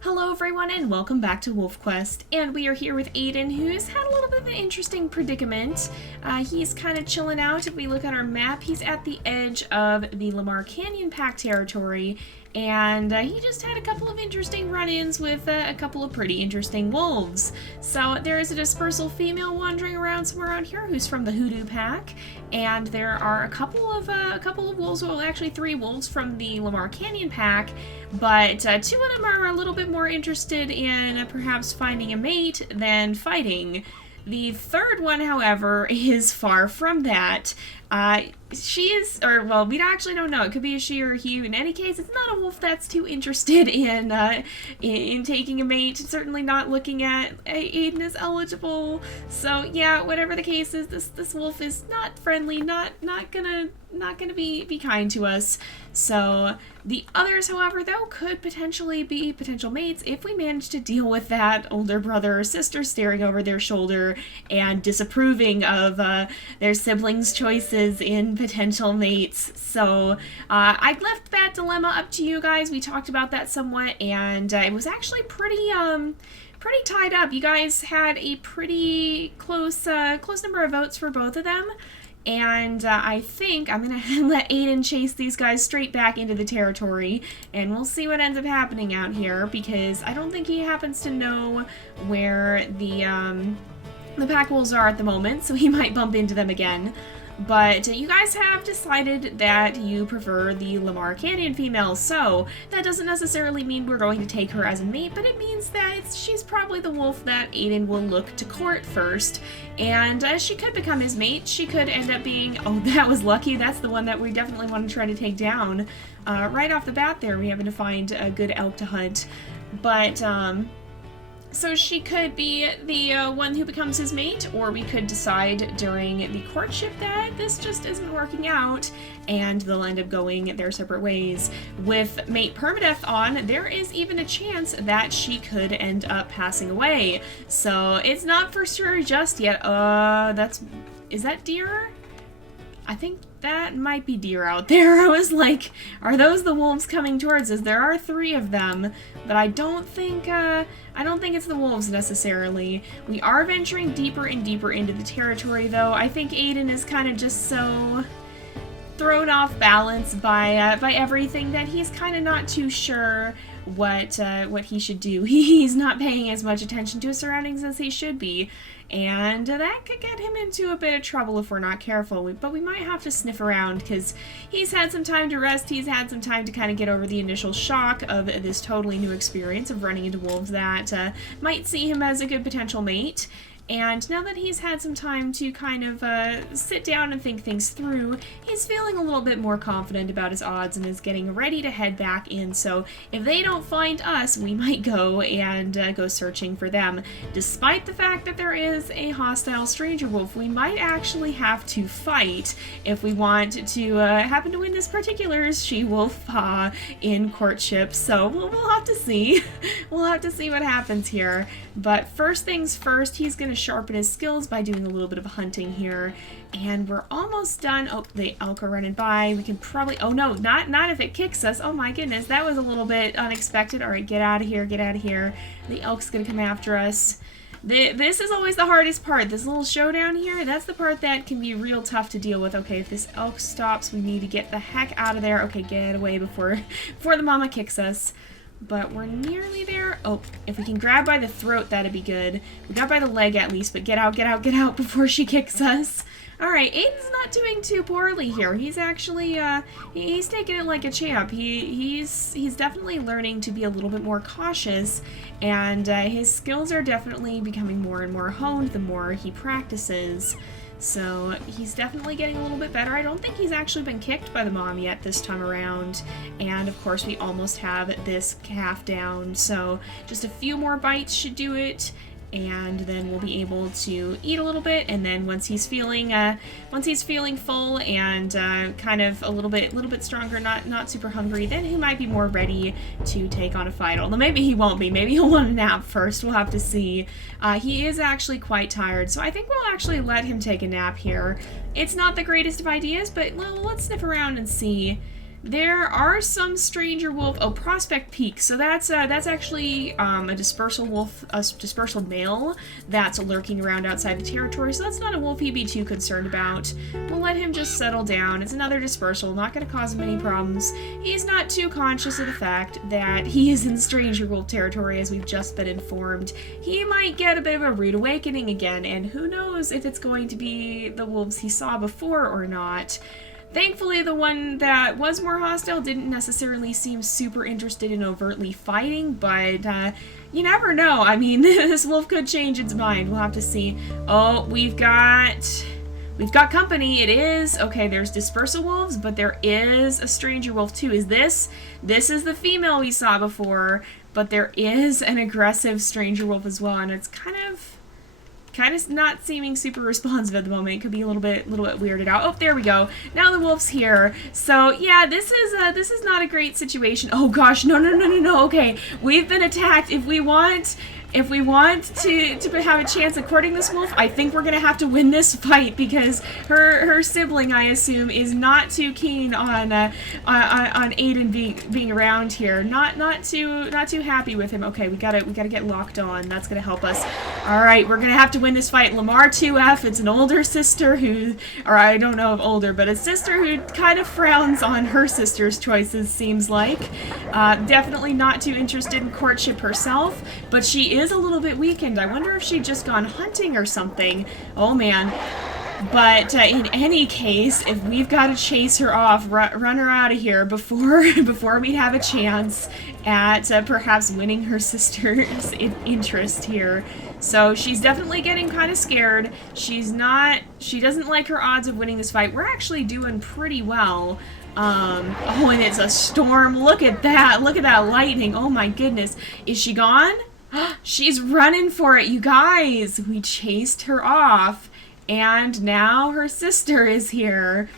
Hello everyone and welcome back to WolfQuest, and we are here with Aden, who's had a little bit of an interesting predicament. He's kind of chilling out. If we look at our map, he's at the edge of the Lamar Canyon Pack territory, and he just had a couple of interesting run-ins with a couple of pretty interesting wolves. So there is a dispersal female wandering around somewhere around here who's from the Hoodoo Pack, and there are a couple of wolves, well actually 3 wolves from the Lamar Canyon Pack, but 2 of them are a little bit more interested in perhaps finding a mate than fighting. The 3rd one, however, is far from that. She is, or well, we actually don't know. It could be a she or a he. In any case, it's not a wolf that's too interested in taking a mate. Certainly not looking at Aden as eligible. So yeah, whatever the case is, this wolf is not friendly. Not gonna be kind to us. So the others, however, though, could potentially be potential mates if we manage to deal with that older brother or sister staring over their shoulder and disapproving of their siblings' choices in potential mates. So I left that dilemma up to you guys. We talked about that somewhat, and it was actually pretty tied up. You guys had a pretty close number of votes for both of them. And I think I'm going to let Aden chase these guys straight back into the territory, and we'll see what ends up happening out here, because I don't think he happens to know where the pack wolves are at the moment, so he might bump into them again. But you guys have decided that you prefer the Lamar Canyon female, so that doesn't necessarily mean we're going to take her as a mate, but it means that she's probably the wolf that Aden will look to court first, and she could become his mate. She could end up being, oh, that was lucky, that's the one that we definitely want to try to take down. Right off the bat there, we happen to find a good elk to hunt, but so she could be the one who becomes his mate, or we could decide during the courtship that this just isn't working out and they'll end up going their separate ways. With mate permadeath on, there is even a chance that she could end up passing away. So it's not for sure just yet. Is that deer? I think that might be deer out there. I was like, are those the wolves coming towards us? There are 3 of them, but I don't think it's the wolves necessarily. We are venturing deeper and deeper into the territory, though. I think Aden is kind of just so thrown off balance by everything that he's kind of not too sure what he should do. He's not paying as much attention to his surroundings as he should be, and that could get him into a bit of trouble if we're not careful. But we might have to sniff around, because he's had some time to rest. He's had some time to kind of get over the initial shock of this totally new experience of running into wolves that might see him as a good potential mate. And now that he's had some time to kind of sit down and think things through, he's feeling a little bit more confident about his odds and is getting ready to head back in. So if they don't find us, we might go and go searching for them. Despite the fact that there is a hostile stranger wolf, we might actually have to fight if we want to happen to win this particular she-wolf in courtship. So we'll have to see. We'll have to see what happens here. But first things first, he's going to sharpen his skills by doing a little bit of hunting here, and we're almost done. Oh, the elk are running by. We can probably, oh no, not if it kicks us. Oh my goodness, that was a little bit unexpected. All right, get out of here, get out of here. The elk's gonna come after us. This is always the hardest part. This little showdown here, that's the part that can be real tough to deal with. Okay, if this elk stops, we need to get the heck out of there. Okay, get away before the mama kicks us. But we're nearly there. Oh, if we can grab by the throat, that'd be good. We got by the leg at least, but get out, get out, get out before she kicks us. Alright, Aden's not doing too poorly here. He's actually, he's taking it like a champ. He's definitely learning to be a little bit more cautious, and his skills are definitely becoming more and more honed the more he practices. So he's definitely getting a little bit better. I don't think he's actually been kicked by the mom yet this time around. And of course we almost have this calf down, so just a few more bites should do it. And then we'll be able to eat a little bit, and then once he's feeling full and kind of a little bit stronger, not super hungry, then he might be more ready to take on a fight. Although maybe he won't be. Maybe he'll want a nap first. We'll have to see. He is actually quite tired, so I think we'll actually let him take a nap here. It's not the greatest of ideas, but well, let's sniff around and see. There are some stranger wolf. Oh, Prospect Peak. So that's actually a dispersal wolf, a dispersal male that's lurking around outside the territory. So that's not a wolf he'd be too concerned about. We'll let him just settle down. It's another dispersal, not going to cause him any problems. He's not too conscious of the fact that he is in stranger wolf territory, as we've just been informed. He might get a bit of a rude awakening again, and who knows if it's going to be the wolves he saw before or not. Thankfully, the one that was more hostile didn't necessarily seem super interested in overtly fighting, but you never know. I mean, this wolf could change its mind. We'll have to see. Oh, we've got company. It is, okay, there's dispersal wolves, but there is a stranger wolf too. Is this is the female we saw before, but there is an aggressive stranger wolf as well, and it's kind of not seeming super responsive at the moment. It could be a little bit weirded out. Oh, there we go. Now the wolf's here. So yeah, this is not a great situation. Oh gosh, no. Okay, we've been attacked. If we want to have a chance at courting this wolf, I think we're gonna have to win this fight, because her sibling, I assume, is not too keen on Aden being around here. Not too happy with him. Okay, we gotta get locked on. That's gonna help us. All right, we're gonna have to win this fight. Lamar 2F. It's an older sister who, or I don't know if older, but a sister who kind of frowns on her sister's choices. Seems like definitely not too interested in courtship herself, but she is a little bit weakened. I wonder if she'd just gone hunting or something. Oh man. But in any case, if we've got to chase her off, run her out of here before we have a chance at perhaps winning her sister's interest here. So she's definitely getting kind of scared. She doesn't like her odds of winning this fight. We're actually doing pretty well. Oh, and it's a storm. Look at that. Look at that lightning. Oh my goodness. Is she gone? She's running for it, you guys. We chased her off, and now her sister is here.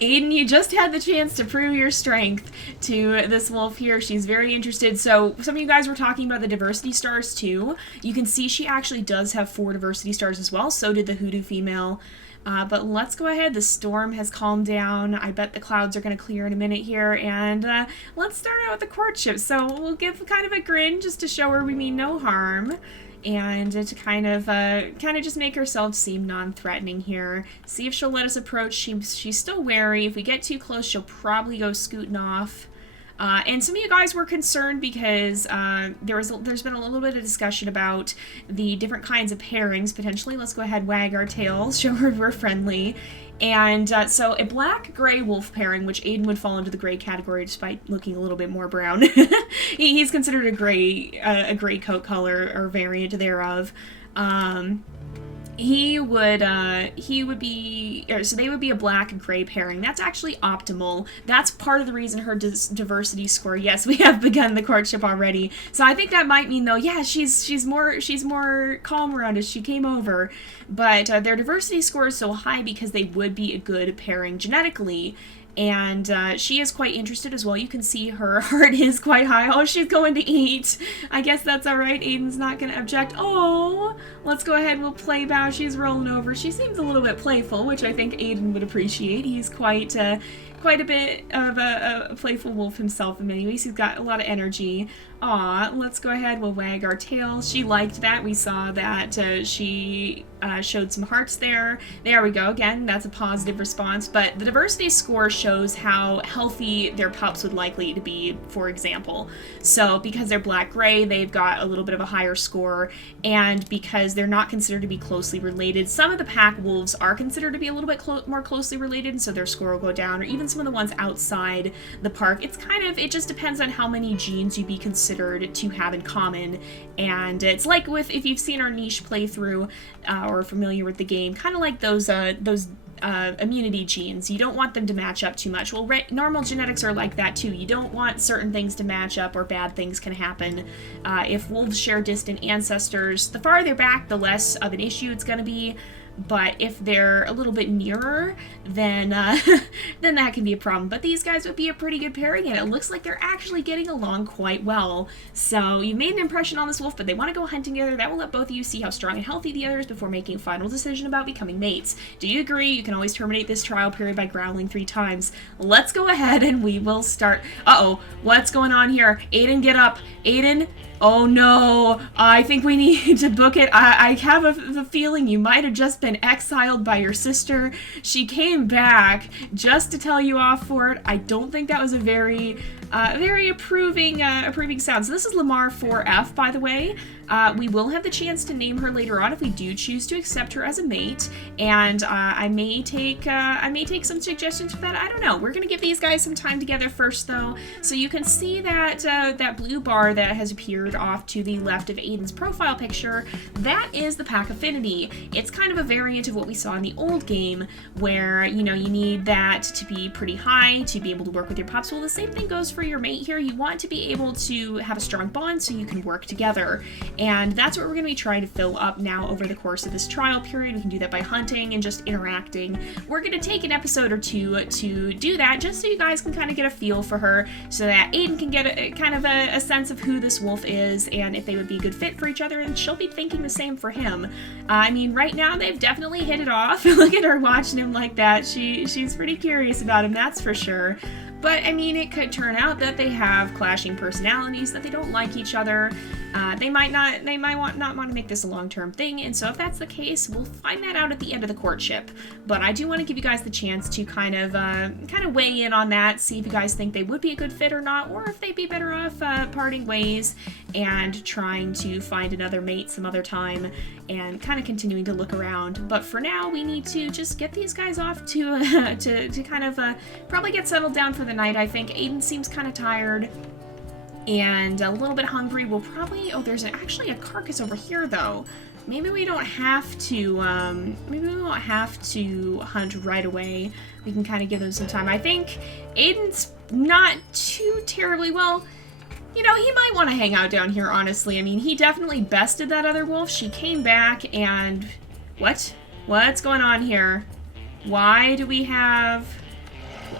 Aden, you just had the chance to prove your strength to this wolf here. She's very interested. So some of you guys were talking about the diversity stars too. You can see she actually does have 4 diversity stars as well. So did the hoodoo female. But let's go ahead. The storm has calmed down. I bet the clouds are going to clear in a minute here. And let's start out with the courtship. So we'll give kind of a grin just to show her we mean no harm. And to kind of just make herself seem non-threatening here. See if she'll let us approach. She's still wary. If we get too close, she'll probably go scooting off. And some of you guys were concerned because there's been a little bit of discussion about the different kinds of pairings, potentially. Let's go ahead, wag our tails, show her we're friendly. And so a black-gray wolf pairing, which Aden would fall into the gray category despite looking a little bit more brown. He's considered a gray coat color or variant thereof. He would be, so they would be a black and gray pairing. That's actually optimal. That's part of the reason her diversity score. Yes, we have begun the courtship already. So I think that might mean though, yeah, she's more calm around us. She came over, but their diversity score is so high because they would be a good pairing genetically. And she is quite interested as well. You can see her heart is quite high. Oh, she's going to eat. I guess that's all right. Aden's not going to object. Oh, let's go ahead. We'll play bow. She's rolling over. She seems a little bit playful, which I think Aden would appreciate. He's quite a bit of a playful wolf himself in many ways. He's got a lot of energy. Aw, let's go ahead. We'll wag our tails. She liked that. We saw that she showed some hearts there. There we go. Again, that's a positive response. But the diversity score shows how healthy their pups would likely to be, for example. So because they're black-gray, they've got a little bit of a higher score. And because they're not considered to be closely related, some of the pack wolves are considered to be a little bit more closely related, and so their score will go down. Or even some of the ones outside the park. It just depends on how many genes you'd be considered to have in common. And it's like if you've seen our niche playthrough or are familiar with the game, kind of like those immunity genes. You don't want them to match up too much. Well, normal genetics are like that too. You don't want certain things to match up or bad things can happen. If wolves share distant ancestors, the farther back, the less of an issue it's going to be. but if they're a little bit nearer, then then that can be a problem. But these guys would be a pretty good pairing, and it looks like they're actually getting along quite well. So you've made an impression on this wolf, but they want to go hunting together. That will let both of you see how strong and healthy the other is before making a final decision about becoming mates. Do you agree? You can always terminate this trial period by growling 3 times. Let's go ahead and we will start. Uh-oh, what's going on here? Aden, get up. Aden, oh no, I think we need to book it. I have the feeling you might have just been exiled by your sister. She came back just to tell you off for it. I don't think that was a very approving sound. So this is Lamar 4F, by the way. We will have the chance to name her later on if we do choose to accept her as a mate, and I may take some suggestions for that. I don't know. We're gonna give these guys some time together first, though. So you can see that that blue bar that has appeared off to the left of Aden's profile picture. That is the pack affinity. It's kind of a variant of what we saw in the old game, where you need that to be pretty high to be able to work with your pups. Well, the same thing goes for your mate here. You want to be able to have a strong bond so you can work together. And that's what we're going to be trying to fill up now over the course of this trial period. We can do that by hunting and just interacting. We're going to take an episode or two to do that, just so you guys can kind of get a feel for her, so that Aden can get a sense of who this wolf is and if they would be a good fit for each other, and she'll be thinking the same for him. I mean, right now they've definitely hit it off. Look at her watching him like that. She's pretty curious about him, that's for sure. But, I mean, it could turn out that they have clashing personalities, that they don't like each other. They might not want to make this a long-term thing, and so if that's the case, we'll find that out at the end of the courtship. But I do want to give you guys the chance to kind of weigh in on that, see if you guys think they would be a good fit or not, or if they'd be better off parting ways and trying to find another mate some other time, and kind of continuing to look around. But for now, we need to just get these guys off to kind of probably get settled down for the night. I think Aden seems kind of tired and a little bit hungry. We'll probably, oh, there's actually a carcass over here though. Maybe we don't have to, maybe we won't have to hunt right away. We can kind of give them some time. I think Aden's not too terribly well. He might want to hang out down here, honestly. I mean, he definitely bested that other wolf. She came back and... What's going on here? Why do we have...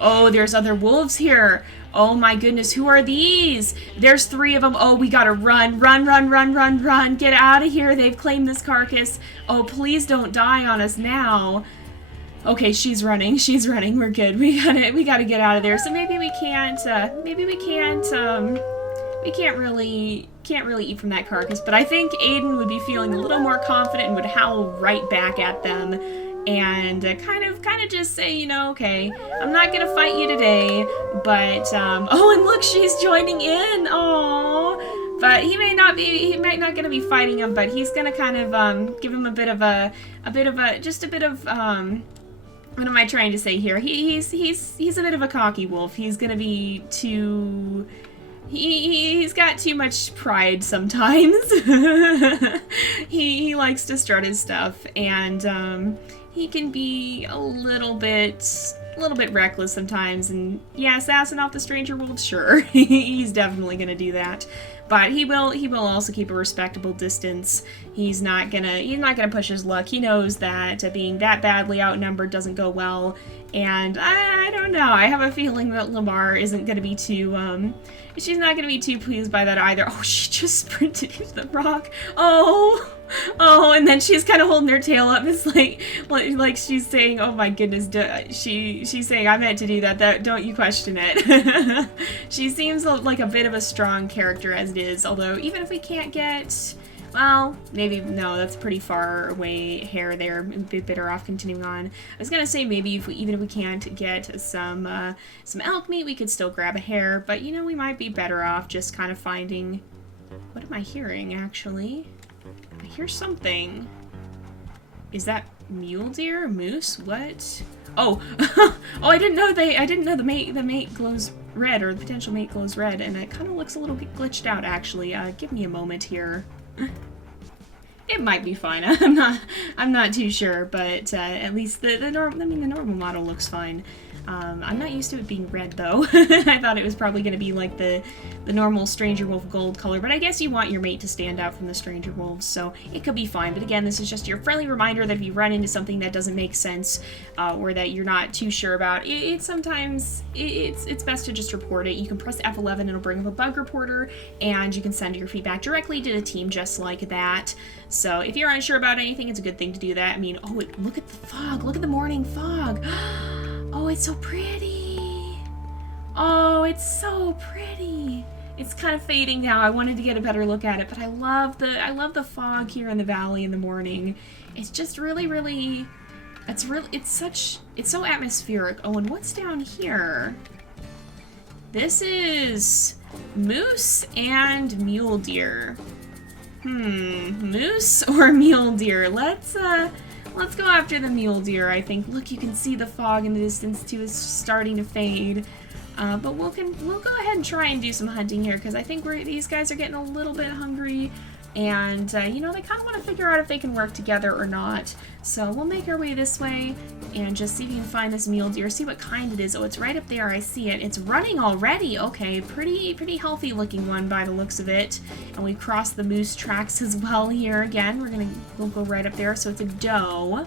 Oh, there's other wolves here. Oh my goodness, who are these? There's 3 of them. Oh, we gotta run. Run. Get out of here. They've claimed this carcass. Oh, please don't die on us now. Okay, she's running. We're good. We gotta get out of there. So maybe we can't really eat from that carcass, but I think Aden would be feeling a little more confident and would howl right back at them and kind of just say, okay, I'm not gonna fight you today, but oh, and look, she's joining in. Oh, but he might not gonna be fighting him, but he's gonna kind of give him a bit of what am I trying to say here? He's a bit of a cocky wolf. He's gonna be too... He's got too much pride sometimes. He likes to strut his stuff, and he can be a little bit reckless sometimes. And yeah, assassin off the stranger wolf, sure, he's definitely gonna do that. But he will also keep a respectable distance. He's not gonna push his luck. He knows that being that badly outnumbered doesn't go well. And I don't know. I have a feeling that Lamar isn't gonna be too she's not gonna be too pleased by that either. Oh, she just sprinted into the rock. Oh, and then she's kind of holding her tail up. It's like she's saying, "Oh my goodness," she's saying, "I meant to do that. Don't you question it." She seems like a bit of a strong character as it is. Although even if we can't get, well, maybe no, that's pretty far away hair there. We'd be better off continuing on. I was gonna say maybe even if we can't get some elk meat, we could still grab a hare. But we might be better off just kind of finding. What am I hearing actually? I hear something. Is that mule deer? Moose? What? Oh, oh! I didn't know the mate glows red, or the potential mate glows red, and it kind of looks a little bit glitched out actually. Give me a moment here. It might be fine. I'm not too sure, but at least the normal model looks fine. I'm not used to it being red, though. I thought it was probably going to be like the normal Stranger Wolf gold color, but I guess you want your mate to stand out from the Stranger Wolves, so it could be fine. But again, this is just your friendly reminder that if you run into something that doesn't make sense, or that you're not too sure about, sometimes it's best to just report it. You can press F11, it'll bring up a bug reporter, and you can send your feedback directly to the team just like that. So if you're unsure about anything, it's a good thing to do that. I mean, oh, look at the fog. Look at the morning fog. Oh, it's so pretty. Oh, it's so pretty. It's kind of fading now. I wanted to get a better look at it, but I love the fog here in the valley in the morning. It's just really, it's so atmospheric. Oh, and what's down here? This is moose and mule deer. Moose or mule deer? Let's go after the mule deer, I think. Look, you can see the fog in the distance too is starting to fade. But we'll go ahead and try and do some hunting here, because I think these guys are getting a little bit hungry, and you know, they kind of want to figure out if they can work together or not. So we'll make our way this way and just see if we can find this mule deer, see what kind it is. Oh, it's right up there. I see it. It's running already. Okay, pretty healthy looking one by the looks of it. And we crossed the moose tracks as well here. Again, we'll go right up there. So it's a doe.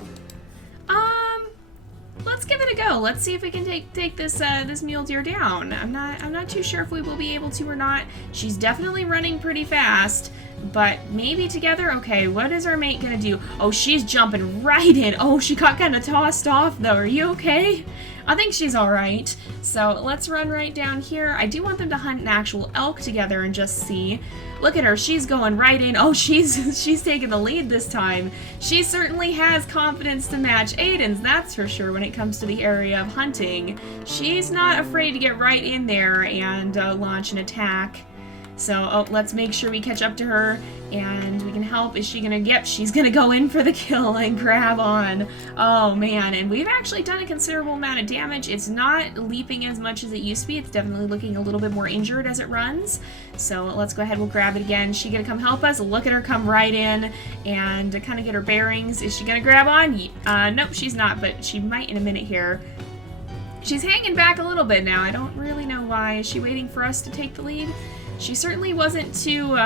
Let's give it a go. Let's see if we can take this this mule deer down. I'm not too sure if we will be able to or not. She's definitely running pretty fast, but maybe together. Okay, what is our mate gonna do? Oh, she's jumping right in. Oh, she got kind of tossed off though. Are you okay? I think she's all right. So let's run right down here. I do want them to hunt an actual elk together and just see. Look at her, she's going right in. Oh, she's taking the lead this time. She certainly has confidence to match Aden's, that's for sure, when it comes to the area of hunting. She's not afraid to get right in there and launch an attack. So, let's make sure we catch up to her and we can help. Is she gonna, yep, she's gonna go in for the kill and grab on. Oh man, and we've actually done a considerable amount of damage. It's not leaping as much as it used to be. It's definitely looking a little bit more injured as it runs. So let's go ahead, we'll grab it again. Is she gonna come help us? Look at her come right in and kind of get her bearings. Is she gonna grab on? Nope, she's not, but she might in a minute here. She's hanging back a little bit now. I don't really know why. Is she waiting for us to take the lead? She certainly wasn't too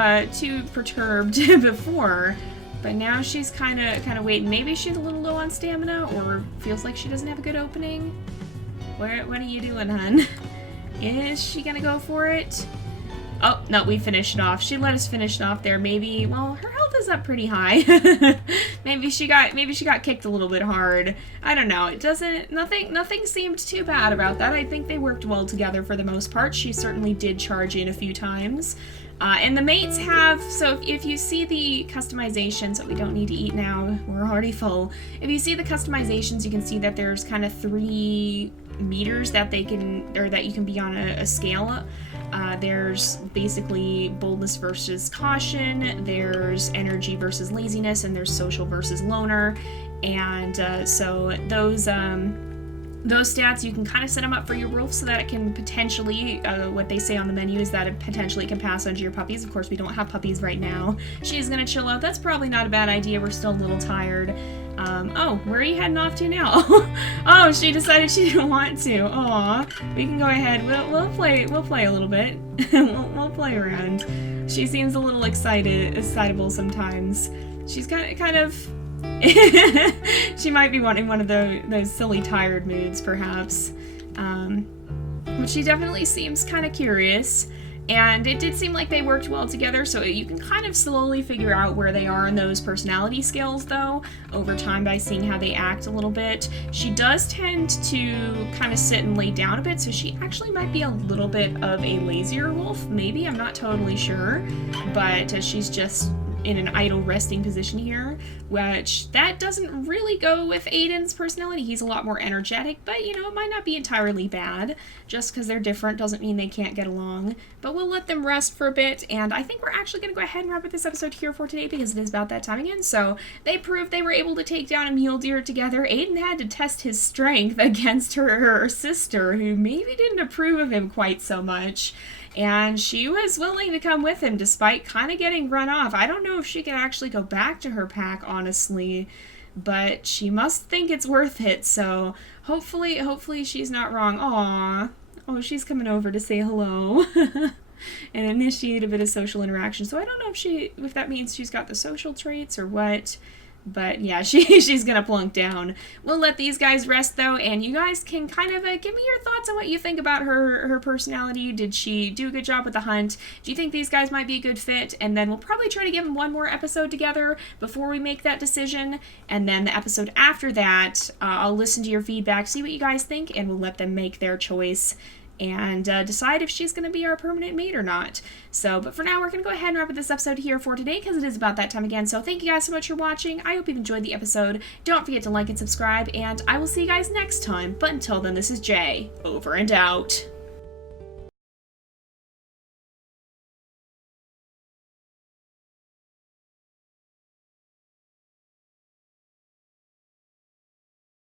perturbed before, but now she's kind of waiting. Maybe she's a little low on stamina, or feels like she doesn't have a good opening. What are you doing, hun? Is she gonna go for it? Oh, no, we finished it off. She let us finish it off there. Maybe, well, her health is up pretty high. maybe she got kicked a little bit hard. I don't know. Nothing seemed too bad about that. I think they worked well together for the most part. She certainly did charge in a few times. And the mates have, so if you see the customizations, that we don't need to eat now, we're already full. If you see the customizations, you can see that there's kind of 3 meters that you can be on a scale. There's basically boldness versus caution, there's energy versus laziness, and there's social versus loner. And so those stats, you can kind of set them up for your wolf so that it can potentially, what they say on the menu is that it potentially can pass on to your puppies. Of course, we don't have puppies right now. She's gonna chill out. That's probably not a bad idea. We're still a little tired. Oh, where are you heading off to now? Oh, she decided she didn't want to. Aw, we can go ahead. We'll play a little bit. we'll play around. She seems a little excitable sometimes. She's kind of she might be wanting one of those silly tired moods, perhaps. But she definitely seems kind of curious. And it did seem like they worked well together, so you can kind of slowly figure out where they are in those personality scales, though, over time by seeing how they act a little bit. She does tend to kind of sit and lay down a bit, so she actually might be a little bit of a lazier wolf, maybe, I'm not totally sure, but she's just in an idle resting position here, which that doesn't really go with Aden's personality. He's a lot more energetic, but you know, it might not be entirely bad. Just because they're different doesn't mean they can't get along. But we'll let them rest for a bit, and I think we're actually going to go ahead and wrap up this episode here for today because it is about that time again. So they proved they were able to take down a mule deer together. Aden had to test his strength against her sister, who maybe didn't approve of him quite so much. And she was willing to come with him despite kind of getting run off. I don't know if she could actually go back to her pack, honestly. but she must think it's worth it, so hopefully she's not wrong. Aww. Oh, she's coming over to say hello. And initiate a bit of social interaction. So I don't know if that means she's got the social traits or what. But yeah, she's gonna plunk down. We'll let these guys rest though, and you guys can kind of give me your thoughts on what you think about her personality. Did she do a good job with the hunt? Do you think these guys might be a good fit? And then we'll probably try to give them one more episode together before we make that decision. And then the episode after that, I'll listen to your feedback, see what you guys think, and we'll let them make their choice and decide if she's going to be our permanent mate or not. So, but for now, we're going to go ahead and wrap up this episode here for today, because it is about that time again. So thank you guys so much for watching. I hope you've enjoyed the episode. Don't forget to like and subscribe, and I will see you guys next time. But until then, this is Jay, over and out.